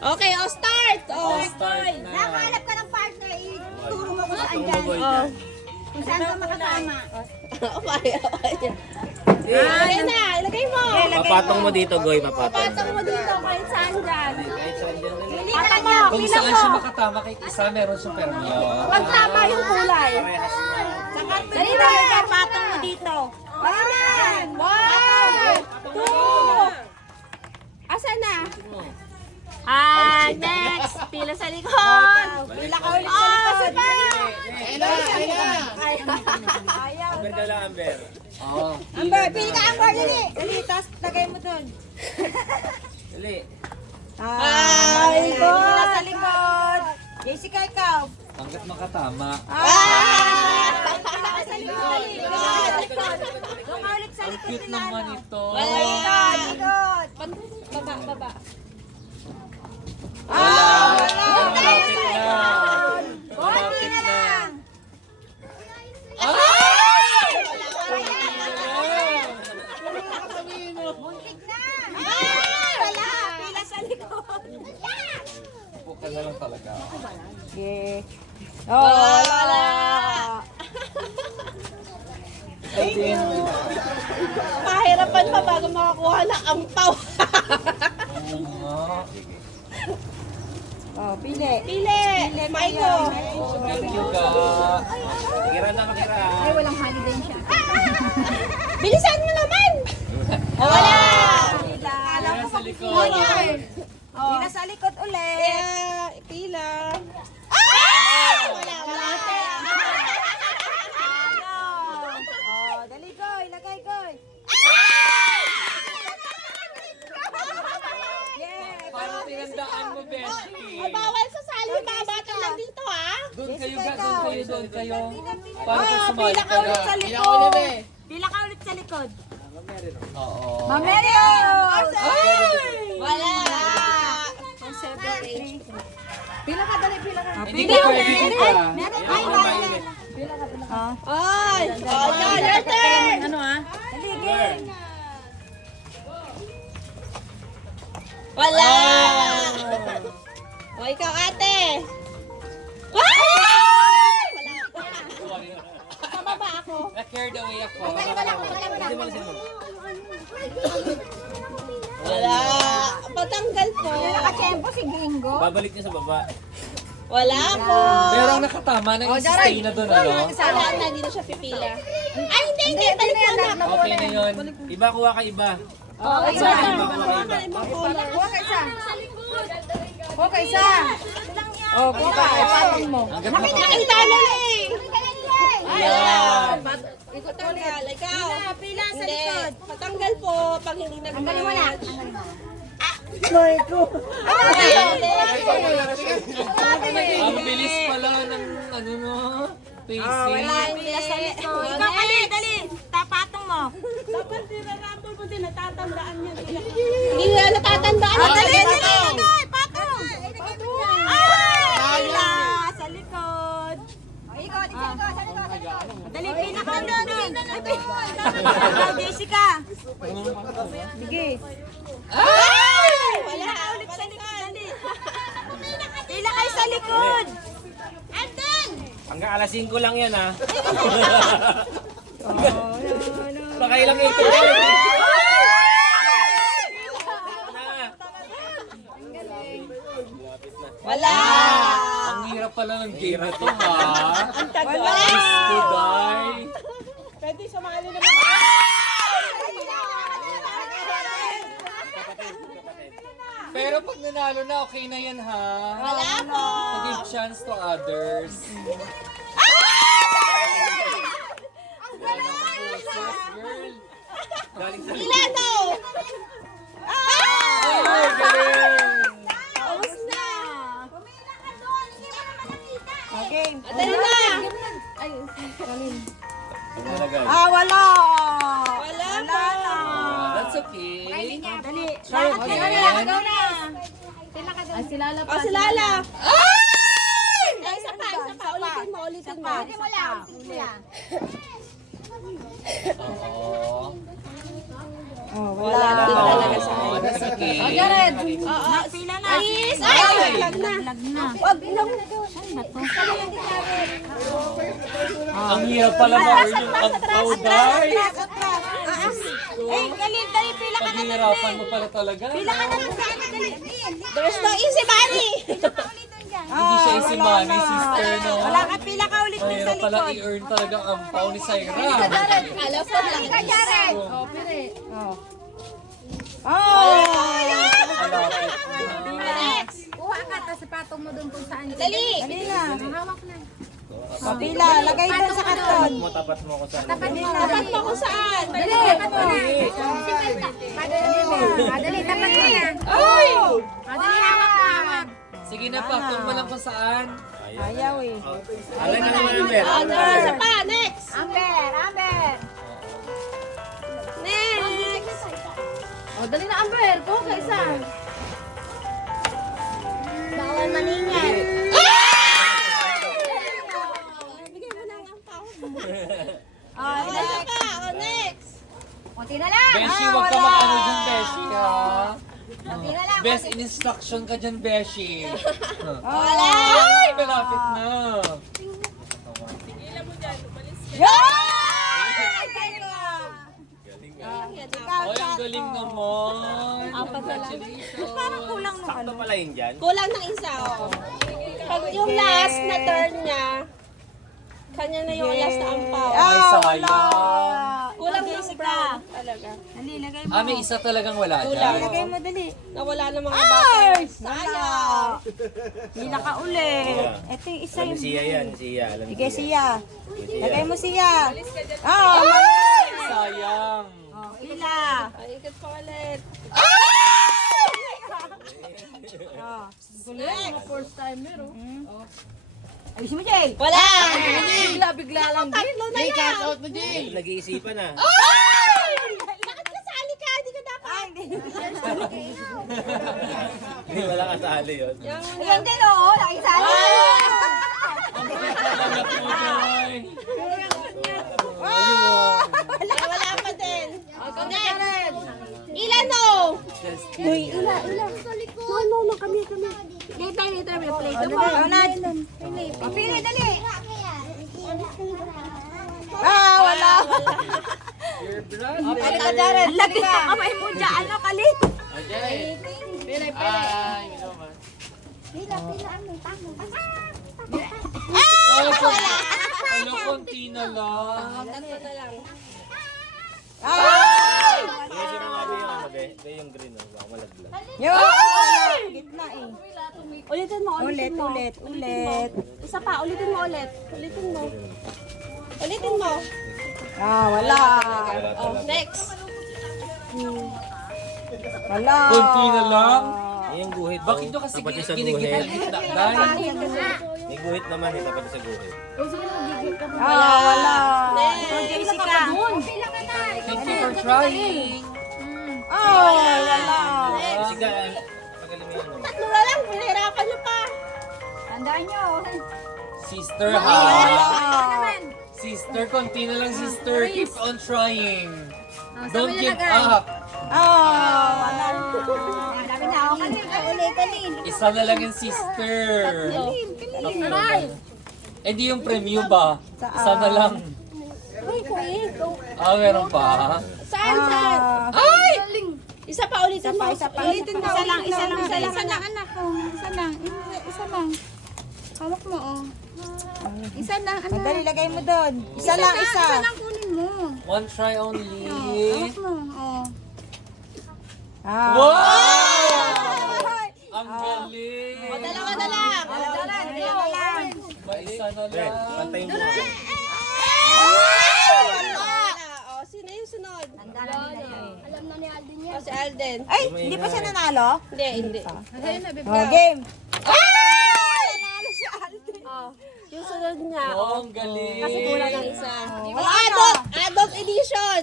Okay, start! Start na. Nakakalap ka ng partner, ituro mo kung saan dyan. Kung saan ka makasama. Ilagay na, ilagay mo. Papatong mo dito, Goy. Papatong. Patong mo dito kahit saan dyan. Kahit saan dyan. Pili ka mo, Kung pili saan mo. siya makatama kay isa, meron siyang permyo. Pag tama yung kulay. Dali na, Patong mo dito. One! One! Two! Asan na? Next! Pila sa likod! Pila ka ulit sa likod! Amber ka lang, Amber. Oo. Amber, pili ka Amber, dali. Dali, tapos lagay mo dun. Dali. Pila sa likod. Jessica, ikaw. Hanggat makatama. Pila ka sa likod. Dali. Doon ka ulit sa Ang likod cute nila. naman ito. Likod. Baba, baba. Malapit na. Konti na lang. Muntik na. Wala. Pila sa likod. Upo ka na lang talaga. Wala! Mahirapan pa bago makakuha ng ampaw. Oo nga. Pili. Pili! Maiko! Thank you, ka. Makiran na, makiran. Ay, walang holiday siya. Bilisan mo naman! Wala! Pila. Kaya sa likod. Pila sa likod ulit. Pila. Wala, wala. Dali, Goy. Lagay, Goy. Parang tinandaan mo, Beshi. Ay, bawal sa sali, mga bata lang dito, ha? Doon kayo, doon kayo. Para kung sumali Pila ka ka ulit sa na. likod. Pila ka ulit sa likod. Oo. Mamerio! Wala! Considerate. Pila ka, dali, pila ka. Hindi ka pwede dito. Meron, ay, wala. Ay! Oh, your turn! Ano, ha? Dali, game. Wala! O, ikaw, ate! Ay! Wala. Sa baba ako. Na-carried away ako. Wala. Patanggal po. Nakachempo si Gringo. Babalik niya sa baba. Wala po. Pero ang nakatama nang stay na doon, ano? Wala na, hindi na siya pipila. Ay, hindi. Balik mo na. Okay na yun. Iba, kuha ka iba. Oo, isa Iba, na. kuha ka iba. Ibang kulay. Huwag ka isa. Huwag ka isa. Oh, huwag ka. Ipatong mo. Hanggat makatama. Nakita na eh. Ayan. Ikaw tanggal. Ikaw. Pila sa Hindi. likod. Patanggal po pag hindi nag-match. Tanggalin mo na. Ang bilis pala ng ano no, pacing. Pila sa likod. Ikaw, dali. Tapatong mo. Hindi na natatandaan. Dali. Patong. Pila sa likod. Ikot, sa likod. Dali, pila ka doon. Jessica. Sige. Ay! Wala. Pila ka ulit sa likod. Dali. Pila kayo sa likod. Hanggang alas 5 lang yan, ha? Baka ilang ito. Wala. Ang hirap pala ng game na to, ha? Wala. Kuday. Pwede sumali naman. Pero pag nanalo na, okay na yan, ha? Wala po. To-give chance to others. Girl. Galing sa Pila daw. Ay, galing. Tapos na. Pumila ka doon. Hindi mo naman nakita. Okay. Dali na. Nalagay. Wala. Wala Wala na. That's okay. Dali. Okay. Ikaw na. O, si Lala. Ay! Ay, isa pa. Ulitin mo. Hindi mo lang. Oo. Oh, Wala din talaga sa Oh, that's okay. malaki. Jared. Pila na. Alis. Ay, lag na. Wag lang. Ang hirap pala ma-earn yung ampaw, day. Eh, galit, dali, pila ka na. Paghihirapan mo pala talaga. Pila ka na lang sa akin, dali. There's no easy money. Hindi siya isimani, sister, no? Wala ka, pila ka ulit Ang din sa hirap pala likod. i-earn talaga ang ampaw ni Syra. Alam ko lang. Ka, Jared. Oh, pire. Malapit na. Next. Kuha ka ta sapatong mo doon kung saan. Dali. Dali na. Hawak na. Pila, lagay doon sa karton. Tapat mo ko sa Tapat mo kung saan. Dali. Dali, tapat mo na. Ay! Dali, hawak mo, hawak. Sige na, paktong mo lang kung saan. Ayaw eh. Alay na naman ang bell. Isa pa, next. Amber, Amber. Next. Oh, dali na, Amber. Kuha ka isa. Bawal maningan. Bigyan mo na ang ampaw. Oh, Isa pa. Oh, next. Kunti na lang. Beshi, huwag ka mag-ano dyan, Beshi, ha? Kunti na lang. Best in instruction ka dyan, Beshi. Wala. Ay, malapit na. Ay, ang galing naman. Congratulations. Parang kulang ng Sakto pala yun dyan. Kulang ng isa, oh. Pag yung last na turn niya, kanya na yung last na ampaw. Ay, sayang. Kulang ng brown talaga. Dali, lagay mo. Ah, may isa talagang wala Kulang. dyan. Lagay mo, dali. Nawala ng mga bata. Sayang. Pila ka ulit. Ito yung isa Alam ni yung... Sia yan, Sia. Alam ni Sige, Sia. siya. Sia. Lagay mo siya. Oh, mali. Sayang. Oh, pila. Ay, ikot pa ulit. Oh. Next. First timer, oh. Ayusin mo, Jay. Wala! Bigla lang din. Tatlo na yan! Cut out mo, Jay. Nag-iisipan na. Bakit kasali ka? Hindi ka dapat. Ay, hindi. Hindi wala kasali yun. Yung Ayan din, oo. Nakisali. Ang galing talaga po, Day. wala pa din. Next. Ilan no? Uy, ilan. No, kami. Later, may play. Oh, na. Oh, pili, dali. Ah, wala. Your blood. Dali ka, Jared. Lagi ka kamay mo dyan. Ano, kalit? Ajay. Pili. Ay, you know man. Ah! Wala. Ano, konti na lang. Tatlo na lang. Ay! Kasi mga ba yung ano, be yung green, oh. Baka malaglag. Yo, wala. Gitna eh. Ulitin mo. Ulit. Isa pa, ulitin mo ulit. Ulitin mo. Ah, wala. Oh, next. Wala. Konti na lang. Yung guhit. Bakit oh. nyo kasi Tapat yung sa ginigit-gitna, guhit. Day? May guhit naman eh, tapat yung sa guhit. Ah, wala. Next. Oh, Jessica. Thank you for trying. Oh, wala. Kasi ka, magaling mo yan. oh. Tatlo na lang. Pinahirapan niyo pa. Tandaan nyo. Sister, ha? Sister, konti na lang, sister. Keep on trying. Don't give up. Oh, wala. Dami na ako kanina. Ulit. Isa na lang yung sister. Eh di yung premyo ba? Isa na lang. Ah, meron pa? Saan? Ay! Isa pa, ulitin mo. Isa pa. Ulitin mo. Isa lang, anak ko. Isa lang. Hawak mo, oh. Isa lang, anak. Madali, lagay mo doon. Isa lang. Kunin mo. One try only. Oh. Ah. Wow! Ang galing! Dalawa na lang. Dalawa lang. Isa na Be, lang. pantayin mo. Wala. Oh, sino yung sunod? Alam na ni Alden yan. Oh, si Alden. Ay, hindi pa siya nanalo? Hindi. Oh, game. Oh, yung sunod niya. Oh, ang galing! Kasi kulang ng isa. Wala Oh, adult edition.